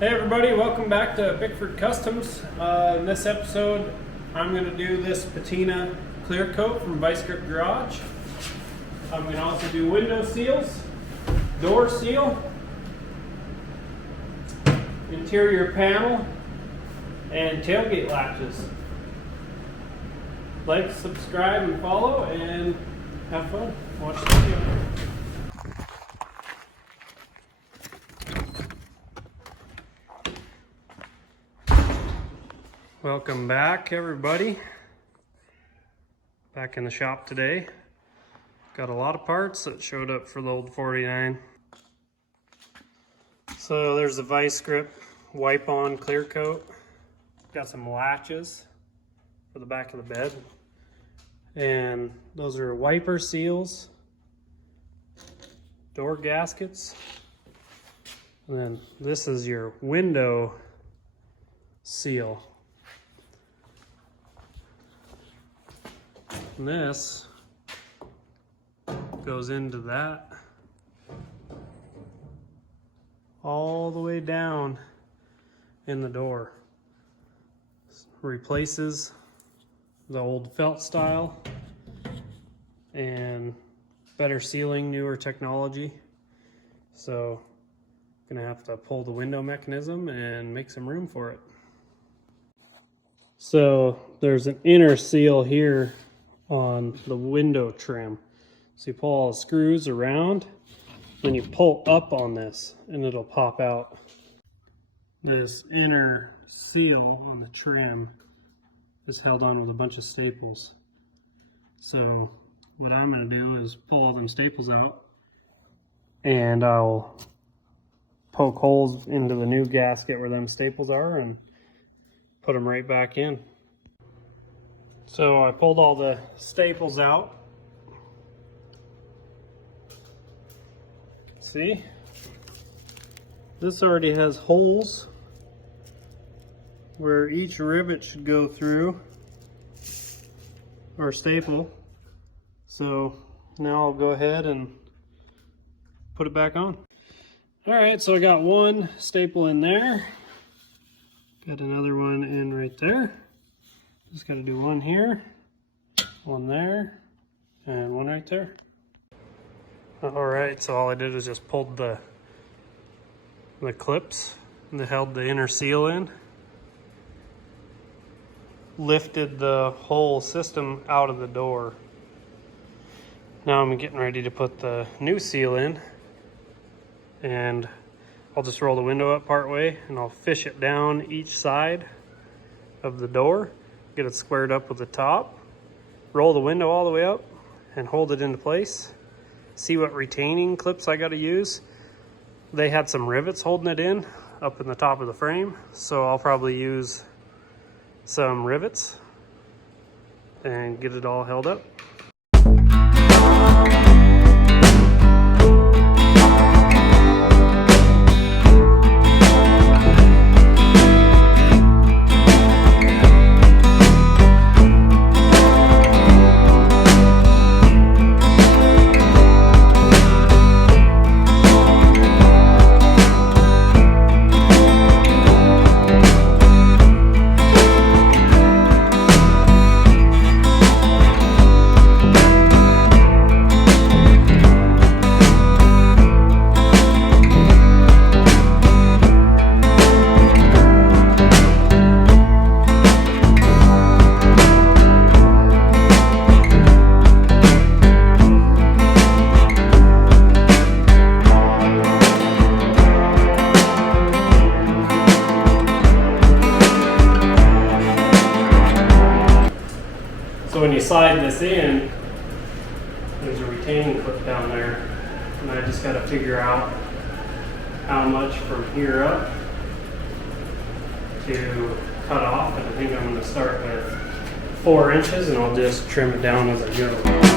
Hey everybody, welcome back to Bickford Customs. In this episode, I'm going to do this patina clear coat from Vice Grip Garage. I'm going to also do window seals, door seal, interior panel, and tailgate latches. Like, subscribe, and follow, and have fun. Watch the video. Welcome back, everybody. Back in the shop today. Got a lot of parts that showed up for the old 49. So there's the Vice Grip wipe on clear coat. Got some latches for the back of the bed. And those are wiper seals, door gaskets. And then this is your window seal. And this goes into that all the way down in the door. Replaces the old felt style and better sealing, newer technology. So gonna have to pull the window mechanism and make some room for it. So there's an inner seal here on the window trim. So you pull all the screws around, then you pull up on this and it'll pop out. This inner seal on the trim is held on with a bunch of staples. So what I'm going to do is pull all them staples out and I'll poke holes into the new gasket where them staples are and put them right back in. So I pulled all the staples out. See? This already has holes where each rivet should go through, or staple. So now I'll go ahead and put it back on. Alright, so I got one staple in there. Got another one in right there. Just got to do one here, one there, and one right there. Alright, so all I did is just pulled the clips that held the inner seal in. Lifted the whole system out of the door. Now I'm getting ready to put the new seal in. And I'll just roll the window up part way and I'll fish it down each side of the door. Get it squared up with the top, roll the window all the way up and hold it into place. See what retaining clips I got to use. They had some rivets holding it in up in the top of the frame, so I'll probably use some rivets and get it all held up. So when you slide this in, there's a retaining clip down there, and I just got to figure out how much from here up to cut off, and I think I'm going to start with 4 inches and I'll just trim it down as I go.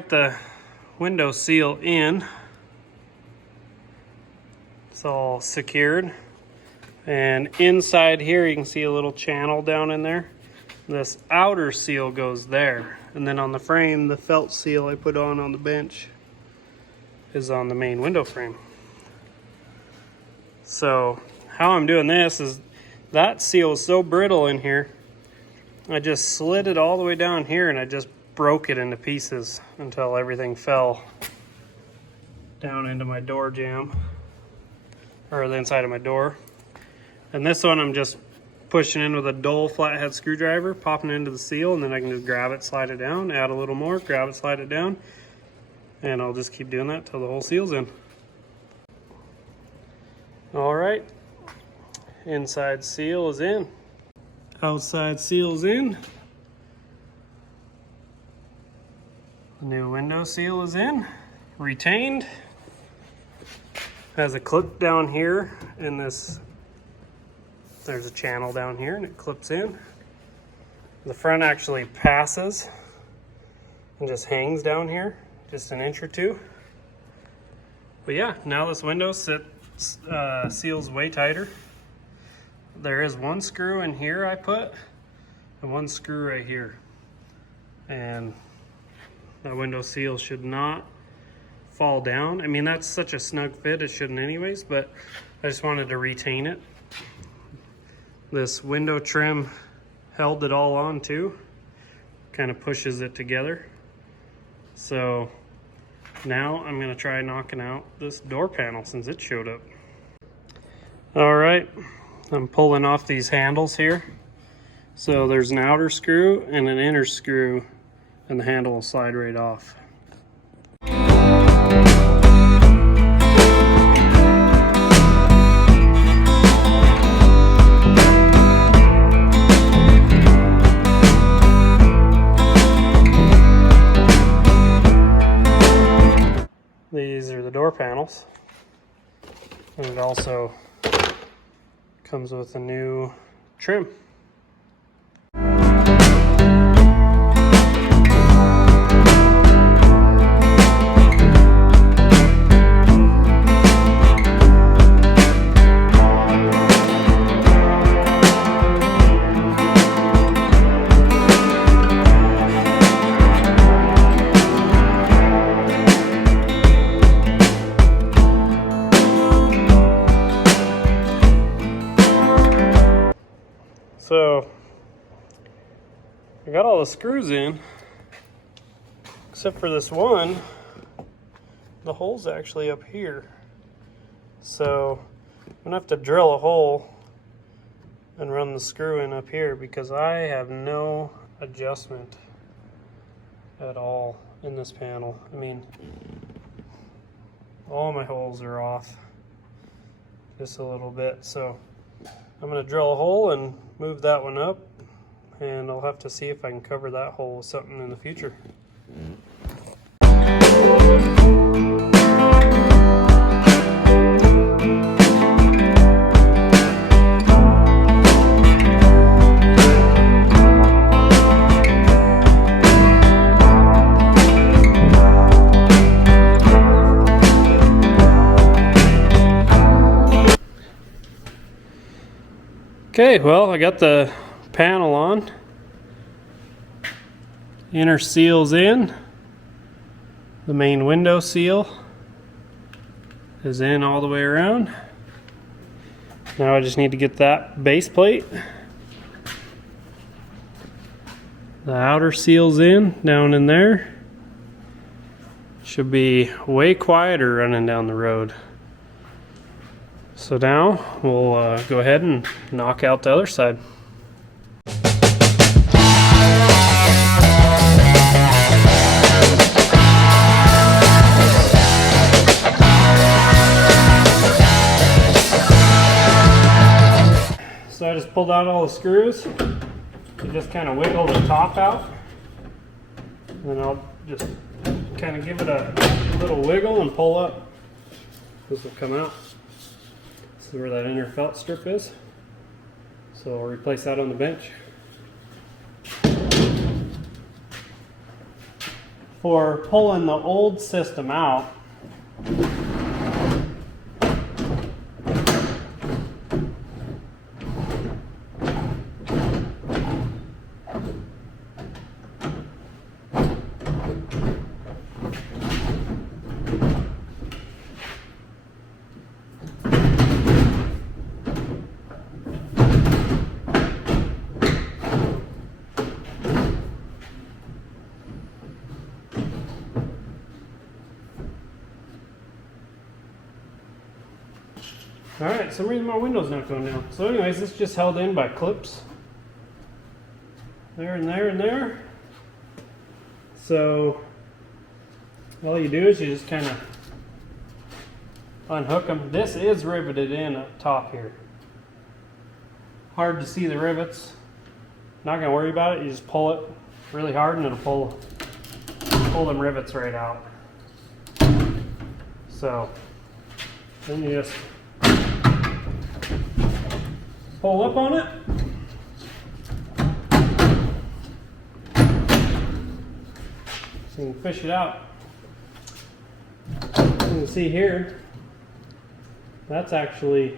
got the window seal in. It's all secured. And inside here you can see a little channel down in there. This outer seal goes there. And then on the frame, the felt seal I put on the bench is on the main window frame. So how I'm doing this is that seal is so brittle in here, I just slid it all the way down here and I just broke it into pieces until everything fell down into my door jamb, or the inside of my door. And this one I'm just pushing in with a dull flathead screwdriver, popping it into the seal, and then I can just grab it, slide it down, add a little more, grab it, slide it down, and I'll just keep doing that till the whole seal's in. All right, inside seal is in. Outside seal's in. The new window seal is in, retained. Has a clip down here in this. There's a channel down here and it clips in. The front actually passes and just hangs down here, just an inch or two. But yeah, now this window seals way tighter. There is one screw in here I put, and one screw right here. And that window seal should not fall down. I mean, that's such a snug fit, it shouldn't anyways, but I just wanted to retain it. This window trim held it all on too, kind of pushes it together. So now I'm gonna try knocking out this door panel since it showed up. All right, I'm pulling off these handles here. So there's an outer screw and an inner screw, and the handle will slide right off. These are the door panels, and it also comes with a new trim. So I got all the screws in, except for this one. The hole's actually up here. So I'm gonna have to drill a hole and run the screw in up here because I have no adjustment at all in this panel. I mean, all my holes are off just a little bit. So I'm going to drill a hole and move that one up, and I'll have to see if I can cover that hole with something in the future. Okay, well, I got the panel on. Inner seal's in. The main window seal is in all the way around. Now I just need to get that base plate. The outer seal's in, down in there. Should be way quieter running down the road. So now we'll go ahead and knock out the other side. So I just pulled out all the screws. You just kind of wiggle the top out. And then I'll just kind of give it a little wiggle and pull up. This will come out. This is where that inner felt strip is. So I'll replace that on the bench. for pulling the old system out. Alright, some reason my window's not going down. So anyways, it's just held in by clips. There and there and there. So all you do is you just kind of unhook them. This is riveted in up top here. Hard to see the rivets. Not going to worry about it. You just pull it really hard and it'll pull them rivets right out. So then you just pull up on it. So you can fish it out. You can see here, that's actually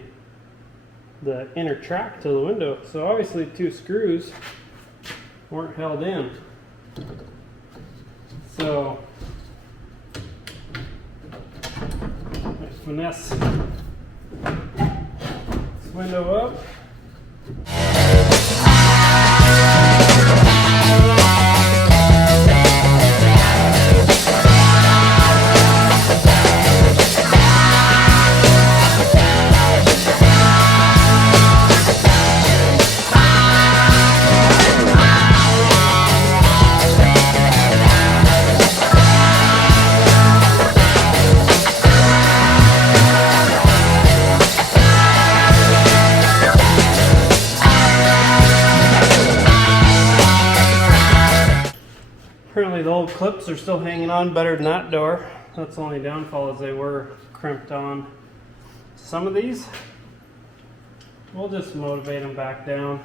the inner track to the window. So obviously 2 screws weren't held in. So let's finesse this window up. Apparently the old clips are still hanging on better than that door. That's the only downfall, is they were crimped on. Some of these, we'll just motivate them back down.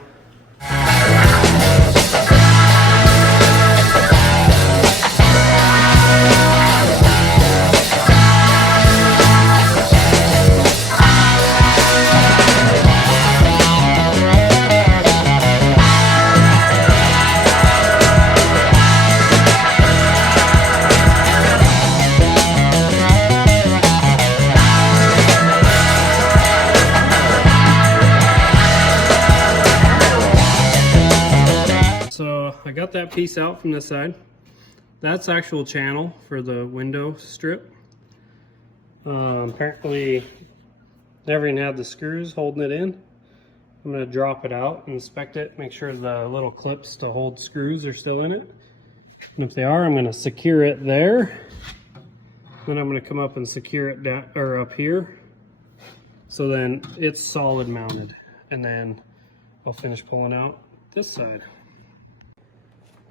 I got that piece out from this side. That's actual channel for the window strip. Apparently never even had the screws holding it in. I'm going to drop it out, inspect it, make sure the little clips to hold screws are still in it. And if they are, I'm going to secure it there. Then I'm going to come up and secure it down, or up here. So then it's solid mounted. And then I'll finish pulling out this side.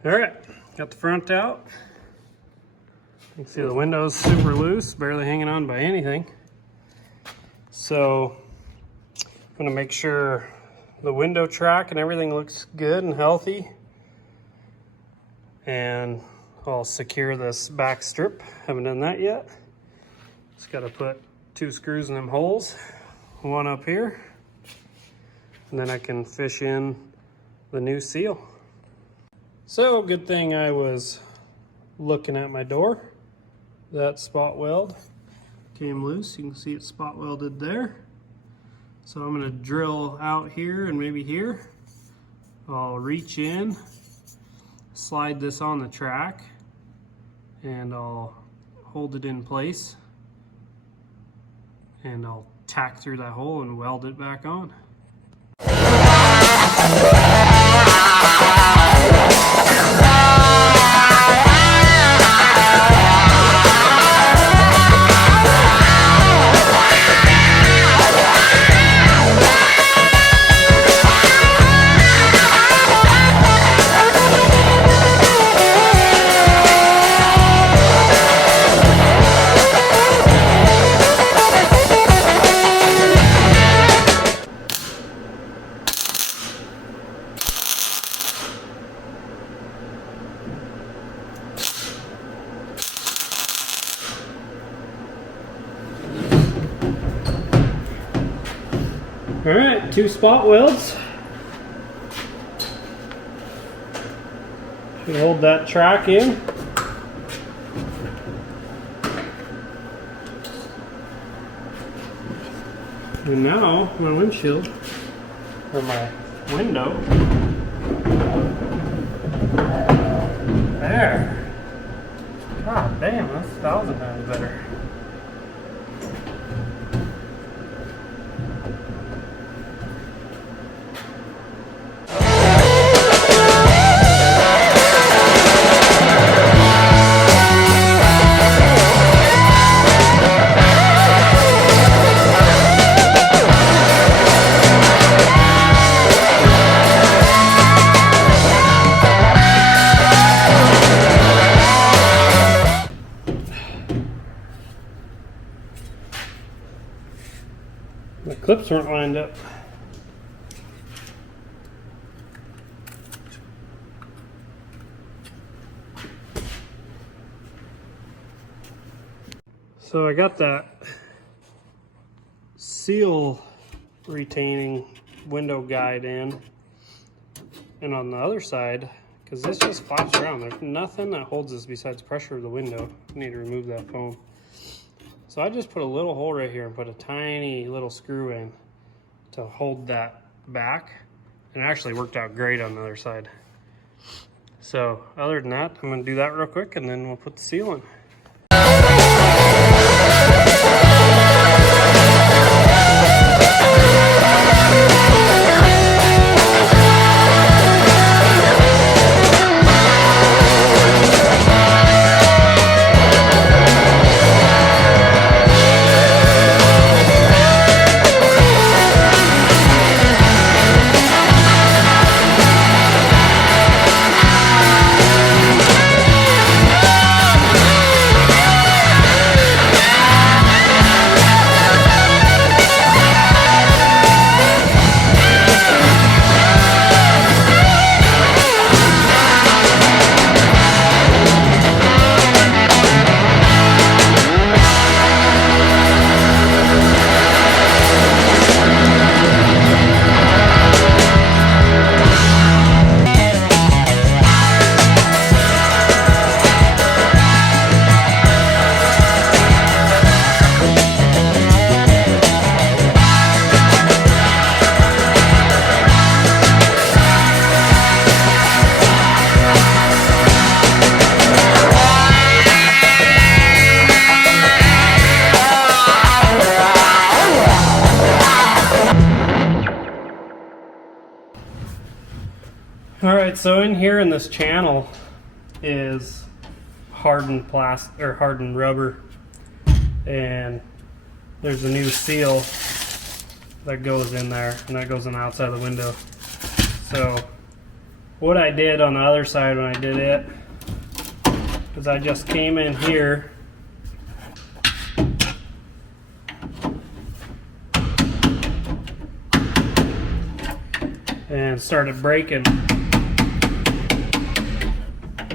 Alright, got the front out. You can see the window's super loose, barely hanging on by anything. So I'm going to make sure the window track and everything looks good and healthy. And I'll secure this back strip. Haven't done that yet. Just got to put 2 screws in them holes. One up here. And then I can fish in the new seal. So, good thing I was looking at my door. That spot weld came loose. You can see it's spot welded there. So I'm going to drill out here and maybe here. I'll reach in, slide this on the track, and I'll hold it in place. And I'll tack through that hole and weld it back on. 2 spot welds. Should hold that track in. And now my windshield, or my window, there. God damn, that's 1,000 times better. The clips weren't lined up. So I got that seal retaining window guide in, and on the other side, because this just flaps around, there's nothing that holds this besides pressure of the window. I need to remove that foam. So I just put a little hole right here and put a tiny little screw in to hold that back, and it actually worked out great on the other side. So other than that, I'm going to do that real quick and then we'll put the seal in. Alright, so in here in this channel is hardened plastic or hardened rubber, and there's a new seal that goes in there, and that goes on the outside of the window. So what I did on the other side when I did it is I just came in here and started breaking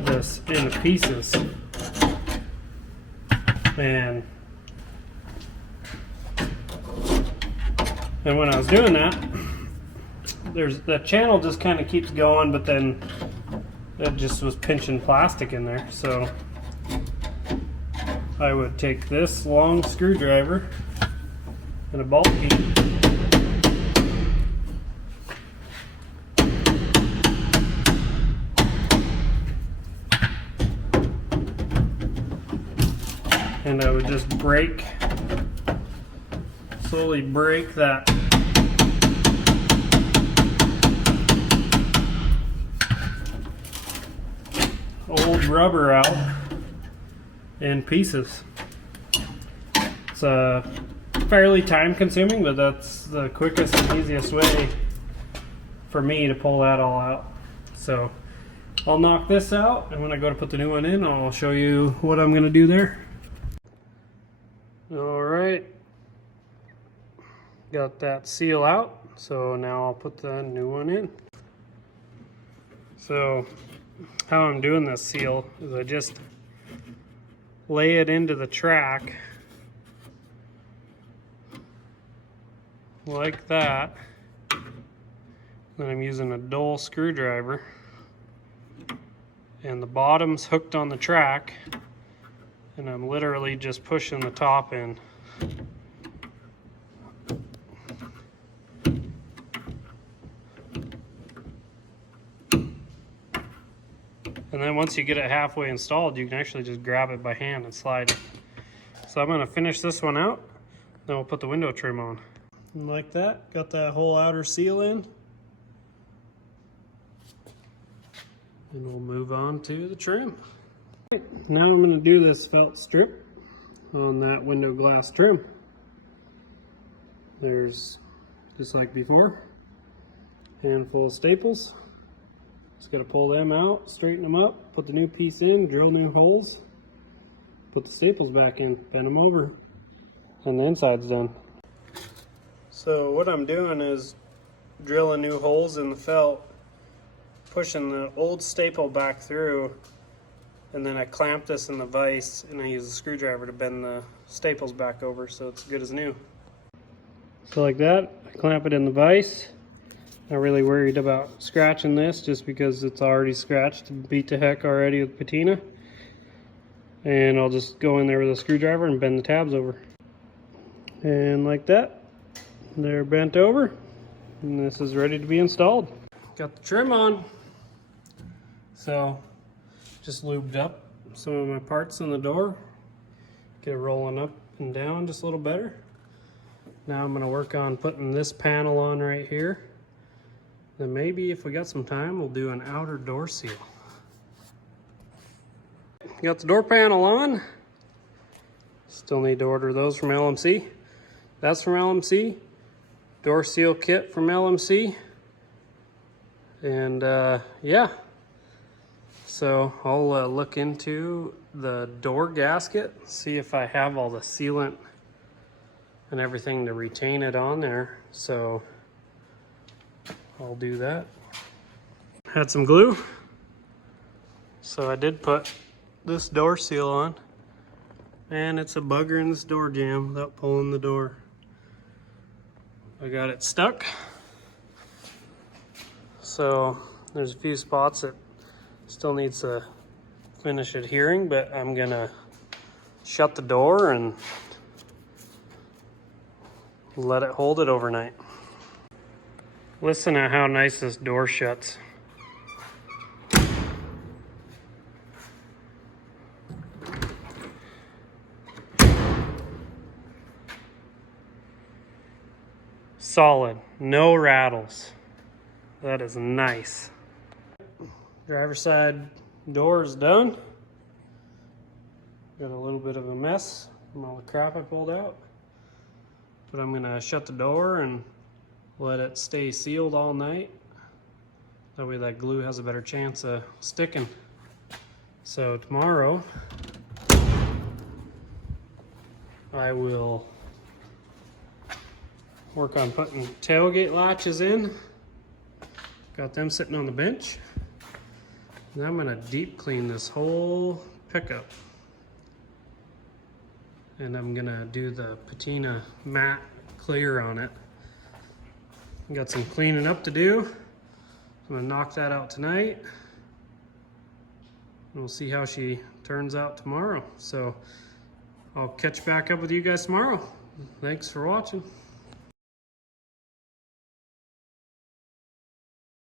this into pieces. And when I was doing that, the channel just kind of keeps going, but then it just was pinching plastic in there. So I would take this long screwdriver and a bolt key, and I would just slowly break that old rubber out in pieces. It's fairly time consuming, but that's the quickest and easiest way for me to pull that all out. So I'll knock this out, and when I go to put the new one in, I'll show you what I'm going to do there. Alright, got that seal out, so now I'll put the new one in. So how I'm doing this seal is I just lay it into the track like that, Then I'm using a dull screwdriver, and the bottom's hooked on the track, and I'm literally just pushing the top in. And then once you get it halfway installed, you can actually just grab it by hand and slide it. So I'm gonna finish this one out, then we'll put the window trim on. And like that, got that whole outer seal in. And we'll move on to the trim. Right, now I'm gonna do this felt strip on that window glass trim. There's, just like before, handful of staples. Just gotta pull them out, straighten them up, put the new piece in, drill new holes, put the staples back in, bend them over, and the inside's done. So what I'm doing is drilling new holes in the felt, pushing the old staple back through, and then I clamp this in the vise and I use a screwdriver to bend the staples back over so it's good as new. So like that, I clamp it in the vise. Not really worried about scratching this just because it's already scratched and beat to heck already with patina. And I'll just go in there with a screwdriver and bend the tabs over. And like that, they're bent over and this is ready to be installed. Got the trim on. So just lubed up some of my parts in the door. Get it rolling up and down just a little better. Now I'm going to work on putting this panel on right here. Then maybe if we got some time, we'll do an outer door seal. Got the door panel on. Still need to order those from LMC. That's from LMC. Door seal kit from LMC. And yeah. So I'll look into the door gasket, see if I have all the sealant and everything to retain it on there. So I'll do that. Had some glue. So I did put this door seal on, and it's a bugger in this door jamb without pulling the door. I got it stuck. So there's a few spots that still needs to finish adhering, but I'm gonna shut the door and let it hold it overnight. Listen to how nice this door shuts. Solid, no rattles. That is nice. Driver's side door is done. Got a little bit of a mess from all the crap I pulled out. But I'm gonna shut the door and let it stay sealed all night. That way that glue has a better chance of sticking. So tomorrow, I will work on putting tailgate latches in. Got them sitting on the bench. And I'm gonna deep clean this whole pickup. And I'm gonna do the patina matte clear on it. Got some cleaning up to do. I'm gonna knock that out tonight. And we'll see how she turns out tomorrow. So I'll catch back up with you guys tomorrow. Thanks for watching.